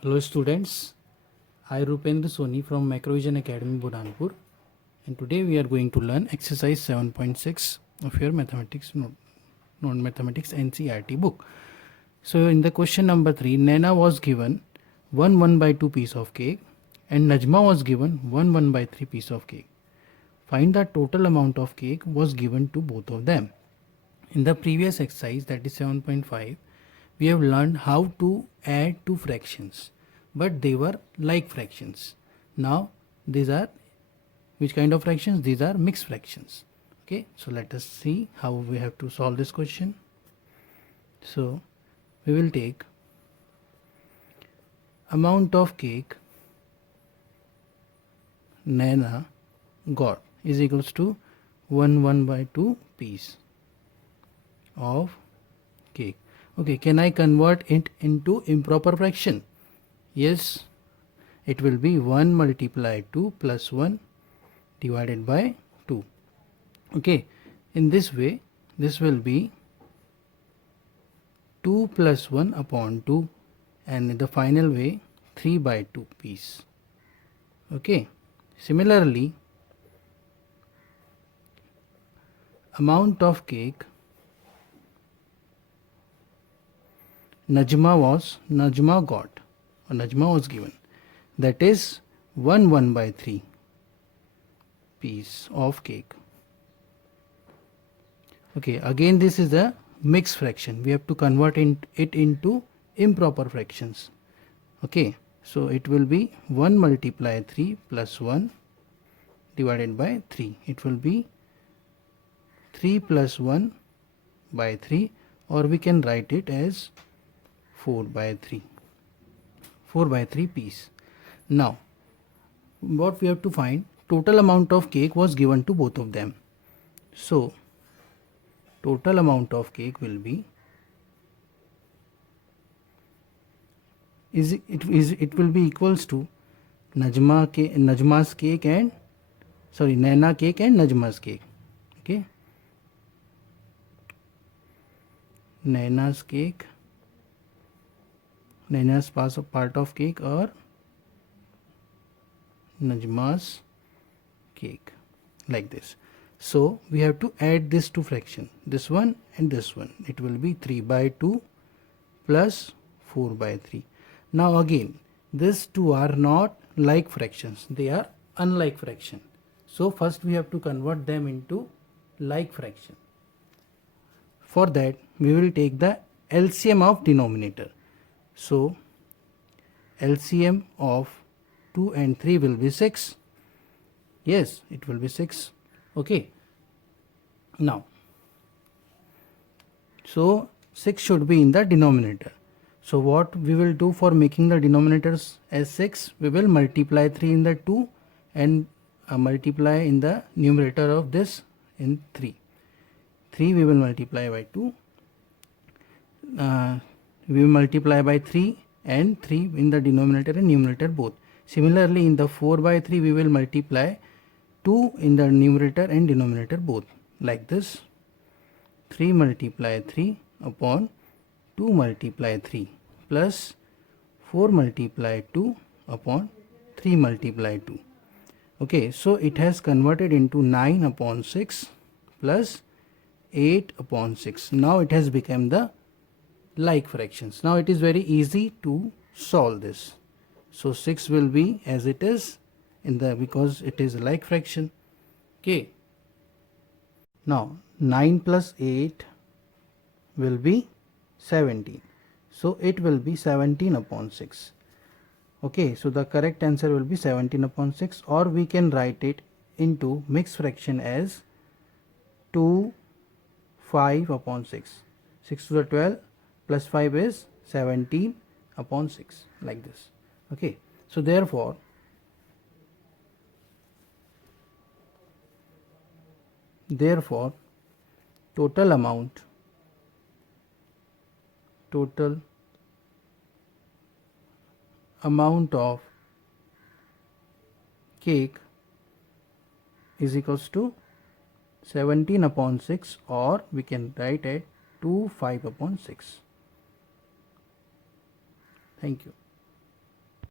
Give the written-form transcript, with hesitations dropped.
Hello students, I Rupendra Soni from Macrovision Academy Burhanpur, and today we are going to learn exercise 7.6 of your mathematics non-mathematics NCERT book. So in the question number 3, Naina was given 1 by 2 piece of cake and Najma was given 1 by 3 piece of cake. Find the total amount of cake was given to both of them. In the previous exercise, that is 7.5, we have learned how to add two fractions, but they were like fractions. Now these are which kind of fractions? These are mixed fractions. Okay, so let us see how we have to solve this question. So we will take amount of cake Naina got is equals to 1 by 2 piece of cake. Okay, can I convert it into improper fraction? Yes, it will be 1 multiplied 2 plus 1 divided by 2. Okay, in this way, this will be 2 plus 1 upon 2, and in the final way 3 by 2 piece. Okay, similarly, amount of cake Najma was given, that is 1 by 3 piece of cake. Okay, again this is a mixed fraction. We have to convert it into improper fractions. Okay, so it will be 1 multiply 3 plus 1 divided by 3. It will be 3 plus 1 by 3, or we can write it as 4 by 3 piece. Now what we have to find, total amount of cake was given to both of them. So total amount of cake will be it will be equals to Naina cake and Najma's cake. Okay, Naina's cake, Naina's part of cake, or Najma's cake, like this. So we have to add this two fraction, this one and this one. It will be 3 by 2 plus 4 by 3. Now again, these two are not like fractions, they are unlike fraction. So first we have to convert them into like fraction. For that we will take the LCM of denominator. So LCM of 2 and 3 will be 6. Yes, it will be 6. Okay, now so 6 should be in the denominator. So what we will do for making the denominators as 6, we will multiply 3 in the 2 and multiply in the numerator of this in 3. 3 we will multiply by 2, we will multiply by 3 and 3 in the denominator and numerator both. Similarly, in the 4 by 3 we will multiply 2 in the numerator and denominator both, like this. 3 multiply 3 upon 2 multiply 3 plus 4 multiply 2 upon 3 multiply 2. Okay, so it has converted into 9 upon 6 plus 8 upon 6. Now it has become the like fractions. Now it is very easy to solve this. So 6 will be as it is in the, because it is a like fraction. Okay, now 9 plus 8 will be 17. So it will be 17 upon 6. Okay, so the correct answer will be 17 upon 6, or we can write it into mixed fraction as 2 5 upon 6. 6 to the 12 plus 5 is 17 upon 6, like this. Okay, so therefore total amount of cake is equals to 17 upon 6, or we can write it 2 5 upon 6. Thank you.